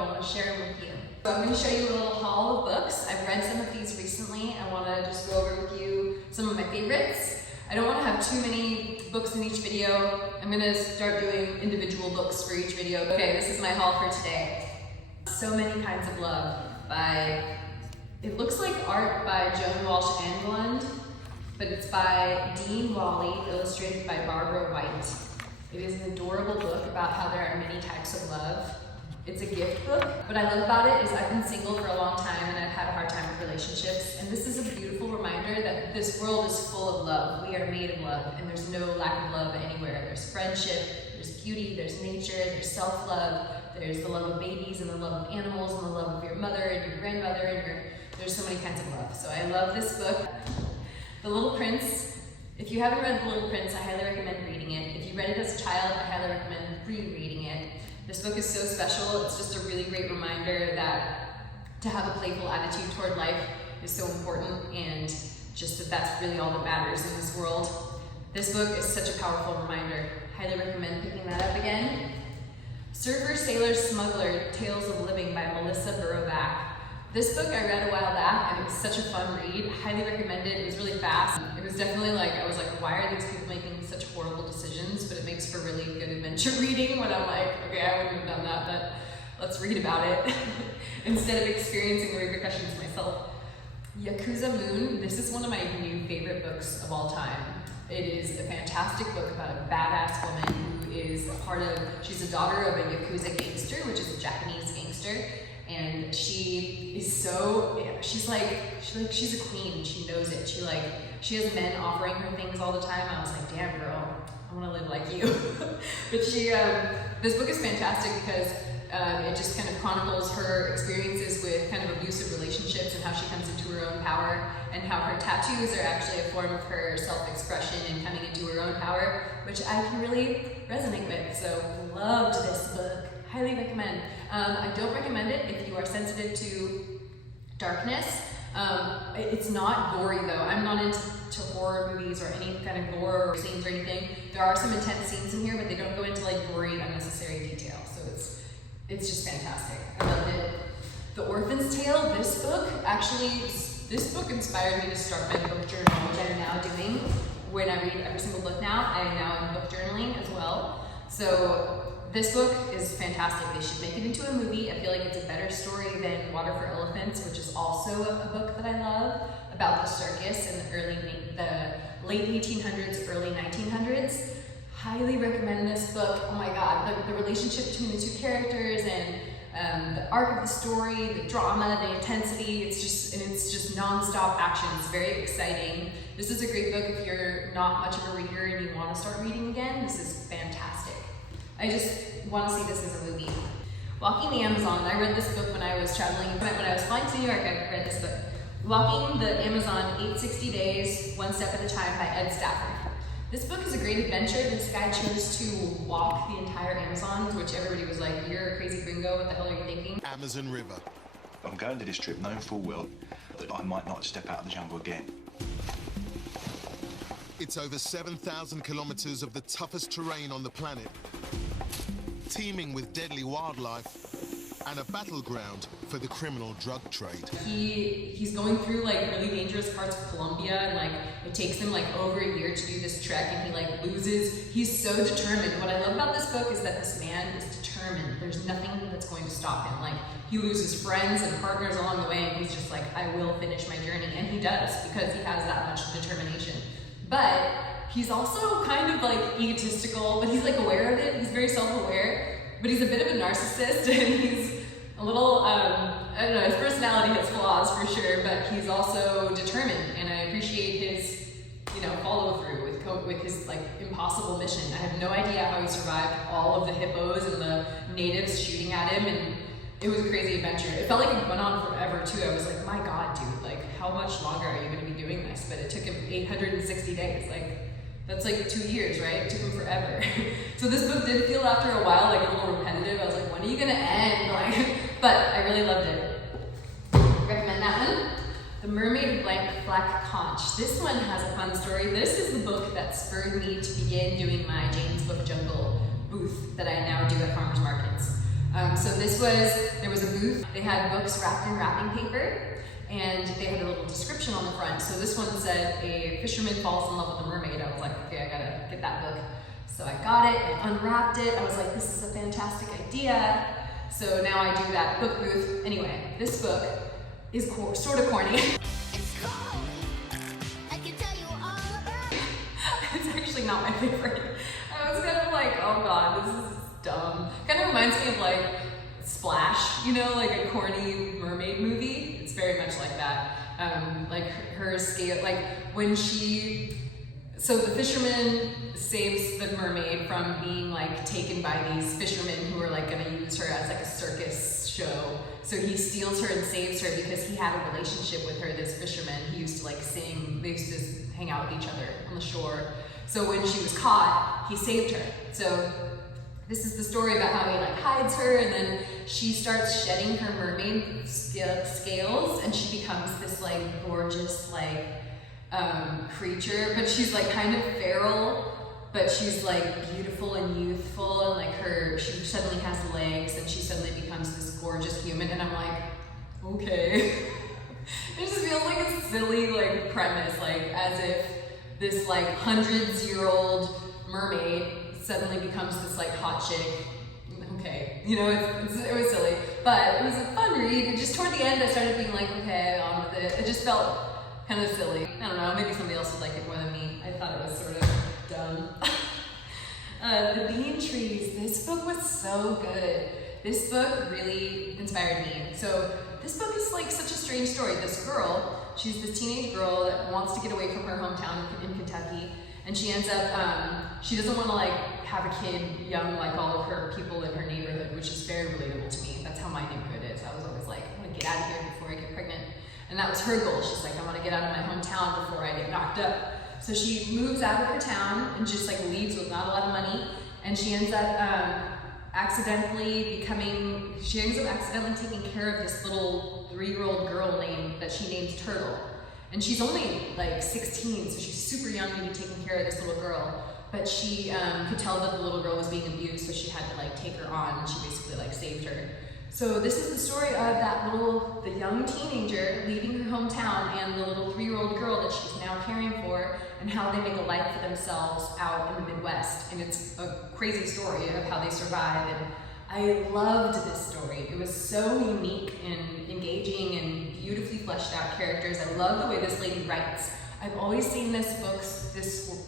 I want to share them with you. So I'm going to show you a little haul of books. I've read some of these recently. I want to just go over with you some of my favorites. I don't want to have too many books in each video. I'm going to start doing individual books for each video. Okay, this is my haul for today. So Many Kinds of Love by, it looks like art by Joan Walsh Anglund, but it's by Dean Wally, illustrated by Barbara White. It is an adorable book about how there are many types of love. It's a gift book. What I love about it is I've been single for a long time and I've had a hard time with relationships. And this is a beautiful reminder that this world is full of love. We are made of love and there's no lack of love anywhere. There's friendship, there's beauty, there's nature, there's self-love, there's the love of babies and the love of animals and the love of your mother and your grandmother and there's so many kinds of love. So I love this book. The Little Prince. If you haven't read The Little Prince, I highly recommend reading it. If you read it as a child, I highly recommend rereading it. This book is so special. It's just a really great reminder that to have a playful attitude toward life is so important and just that that's really all that matters in this world. This book is such a powerful reminder. Highly recommend picking that up again. Surfer, Sailor, Smuggler, Tales of Living by Melissa Burrowack. This book I read a while back and it was such a fun read. Highly recommend it. It was really fast. It was definitely like, I was like, why are these people making such horrible decisions? But it makes for really good adventure reading when I'm like, okay, I wouldn't have done that, but let's read about it instead of experiencing the repercussions myself. Yakuza Moon. This is one of my new favorite books of all time. It is a fantastic book about a badass woman who is a part of, she's a daughter of a Yakuza gangster, which is a Japanese gangster. And she is so, she's a queen, she knows it. She has men offering her things all the time. I was like, damn girl, I wanna live like you. But this book is fantastic because it just kind of chronicles her experiences with kind of abusive relationships and how she comes into her own power and how her tattoos are actually a form of her self-expression and coming into her own power, which I can really resonate with. So loved this book. Highly recommend. I don't recommend it if you are sensitive to darkness. It's not gory though. I'm not into horror movies or any kind of gore or scenes or anything. There are some intense scenes in here, but they don't go into like gory, unnecessary detail. So it's just fantastic. I loved it. The Orphan's Tale. This book inspired me to start my book journal, which I'm now doing. When I read every single book now, I now am book journaling as well. So this book is fantastic. They should make it into a movie. I feel like it's a better story than Water for Elephants, which is also a book that I love about the circus in the late 1800s, early 1900s. Highly recommend this book. Oh my God, the relationship between the two characters and the arc of the story, the drama, the intensity, it's just non-stop action. It's very exciting. This is a great book if you're not much of a reader and you want to start reading again. This is fantastic. I just want to see this as a movie. Walking the Amazon. I read this book when I was traveling. When I was flying to New York, I read this book. Walking the Amazon, 860 Days, One Step at a Time by Ed Stafford. This book is a great adventure. This guy chose to walk the entire Amazon, which everybody was like, you're a crazy gringo, what the hell are you thinking? Amazon River. I'm going to this trip knowing full well that I might not step out of the jungle again. It's over 7,000 kilometers of the toughest terrain on the planet, teeming with deadly wildlife and a battleground for the criminal drug trade. He's going through like really dangerous parts of Colombia and like it takes him like over a year to do this trek and he like loses. He's so determined. What I love about this book is that this man is determined. There's nothing that's going to stop him. Like he loses friends and partners along the way and he's just like, I will finish my journey. And he does because he has that much determination. But he's also kind of like egotistical, but he's like aware of it. He's very self-aware. But he's a bit of a narcissist and he's a little, I don't know, his personality has flaws for sure, but he's also determined and I appreciate his, follow through with his like impossible mission. I have no idea how he survived all of the hippos and the natives shooting at him and it was a crazy adventure. It felt like it went on forever too. I was like, my God, dude, like how much longer are you gonna be doing this? But it took him 860 days. Like, that's like 2 years, right? It took him forever. So this book did feel after a while like a little repetitive. I was like, when are you gonna end? But I really loved it. Recommend that one. The Mermaid Black Conch. This one has a fun story. This is the book that spurred me to begin doing my Jayne's Book Jungle booth that I now do at farmers markets. So there was a booth. They had books wrapped in wrapping paper, and they had a little description on the front. So this one said, a fisherman falls in love with a mermaid. I was like, okay, I gotta get that book. So I got it, I unwrapped it. I was like, this is a fantastic idea. So now I do that book booth. Anyway, this book is sort of corny. It's cold. I can tell you all about it. It's actually not my favorite. I was kind of like, oh god, this is dumb. Kind of reminds me of like Splash, you know, like a corny mermaid movie. It's very much like that. Like her scale, like when so the fisherman saves the mermaid from being like taken by these fishermen who are like gonna use her as like a circus show. So he steals her and saves her because he had a relationship with her, this fisherman. He used to like sing, they used to hang out with each other on the shore. So when she was caught, he saved her. So this is the story about how he like hides her, and then she starts shedding her mermaid scales, and she becomes this like gorgeous like creature. But she's like kind of feral, but she's like beautiful and youthful, and like she suddenly has legs, and she suddenly becomes this gorgeous human. And I'm like, okay. It just feels like a silly like premise, like as if this like hundreds-year-old mermaid suddenly becomes this like hot chick. Okay, you know, it was silly, but it was a fun read. And just toward the end, I started being like, okay, on with it. It just felt kind of silly. I don't know, maybe somebody else would like it more than me. I thought it was sort of dumb. The Bean Trees. This book was so good. This book really inspired me. So this book is like such a strange story. This girl, she's this teenage girl that wants to get away from her hometown in Kentucky, and she ends up, she doesn't want to like have a kid young like all of her people in her neighborhood, which is very relatable to me. That's how my neighborhood is. I was always like, I want to get out of here before I get pregnant. And that was her goal. She's like, I want to get out of my hometown before I get knocked up. So she moves out of her town and just like leaves with not a lot of money. And she ends up accidentally taking care of this little 3-year-old girl that she names Turtle. And she's only like 16, so she's super young to be taking care of this little girl. But she could tell that the little girl was being abused, so she had to like take her on, and she basically like saved her. So this is the story of the young teenager leaving her hometown and the little 3-year-old girl that she's now caring for, and how they make a life for themselves out in the Midwest. And it's a crazy story of how they survive. And I loved this story. It was so unique and engaging and beautifully fleshed out characters. I love the way this lady writes. I've always seen this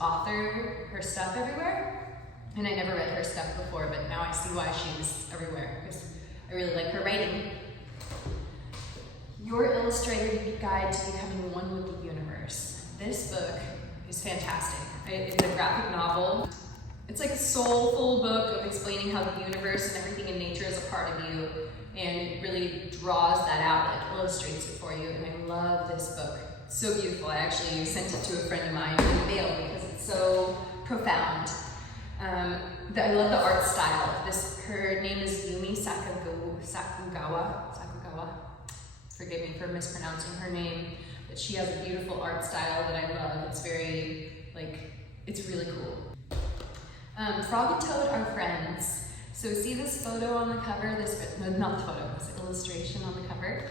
author, her stuff everywhere, and I never read her stuff before, but now I see why she's everywhere, because I really like her writing. Your Illustrated Guide to Becoming One with the Universe. This book is fantastic. It's a graphic novel. It's like a soulful book of explaining how the universe and everything in nature is a part of you, and it really draws that out, like illustrates it for you, and I love this book. It's so beautiful. I actually sent it to a friend of mine in the mail because it's so profound. I love the art style. Her name is Yumi Sakugawa. Forgive me for mispronouncing her name, but she has a beautiful art style that I love. It's very, it's really cool. Frog and Toad are friends. So see this photo on the cover, not the photo, it's the illustration on the cover.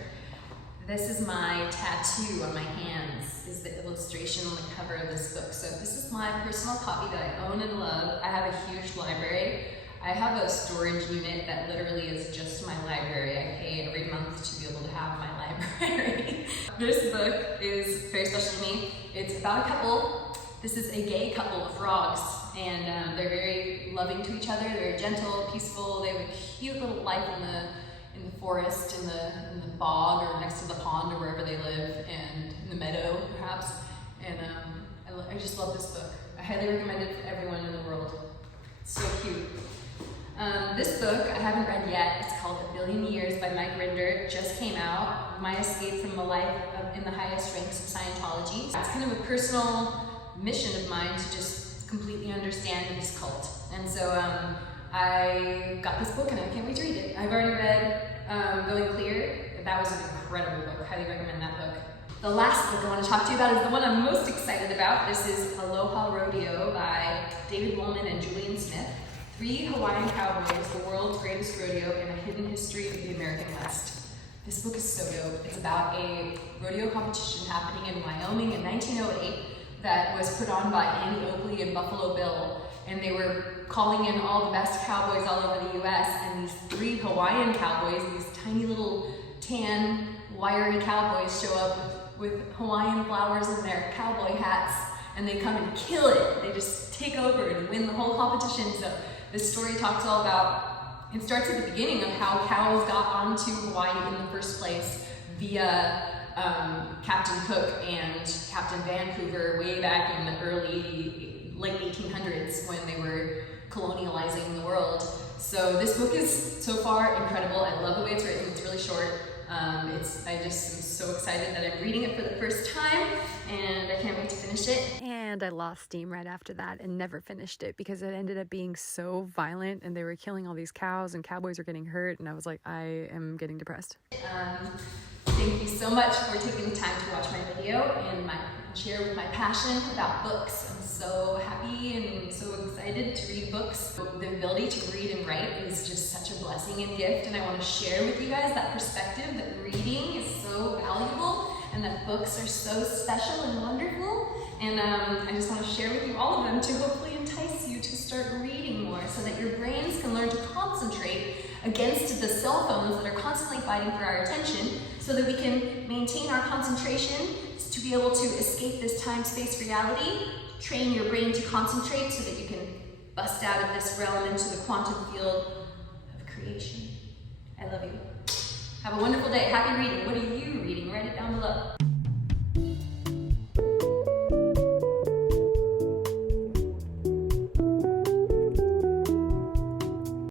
This is my tattoo on my hands, is the illustration on the cover of this book. So this is my personal copy that I own and love. I have a huge library. I have a storage unit that literally is just my library. I pay every month to be able to have my library. This book is very special to me. It's about a couple. This is a gay couple of frogs, and they're very loving to each other. They're very gentle, peaceful. They have a cute little life in the forest, in the bog, or next to the pond, or wherever they live, and in the meadow, perhaps. And I just love this book. I highly recommend it for everyone in the world. It's so cute. This book I haven't read yet. It's called A Billion Years by Mike Rinder. It just came out. My escape from a life in the highest ranks of Scientology. It's kind of a personal mission of mine to just completely understand this cult. And so I got this book and I can't wait to read it. I've already read Going Clear. That was an incredible book. Highly recommend that book. The last book I want to talk to you about is the one I'm most excited about. This is Aloha Rodeo by David Woolman and Julian Smith. 3 Hawaiian Cowboys, the world's greatest rodeo, and a hidden history of the American West. This book is so dope. It's about a rodeo competition happening in Wyoming in 1908 that was put on by Annie Oakley and Buffalo Bill. And they were calling in all the best cowboys all over the US, and these 3 Hawaiian cowboys, these tiny little tan, wiry cowboys show up with Hawaiian flowers in their cowboy hats, and they come and kill it. They just take over and win the whole competition. So this story talks all about, it starts at the beginning of how cows got onto Hawaii in the first place via Captain Cook and Captain Vancouver way back in the late 1800s when they were colonializing the world. So this book is so far incredible. I love the way it's written. It's really short. I just am so excited that I'm reading it for the first time, and I can't wait to finish it. And I lost steam right after that and never finished it because it ended up being so violent, and they were killing all these cows and cowboys were getting hurt, and I was like, I am getting depressed. Thank you so much for taking the time to watch my video and share with my passion about books. I'm so happy and so excited to read books. The ability to read and write is just such a blessing and gift, and I want to share with you guys that perspective that reading is so valuable and that books are so special and wonderful. And I just want to share with you all of them to hopefully entice you to start reading more so that your brains can learn to concentrate against the cell phones that are constantly fighting for our attention, so that we can maintain our concentration to be able to escape this time-space reality, train your brain to concentrate so that you can bust out of this realm into the quantum field of creation. I love you. Have a wonderful day. Happy reading. What are you reading?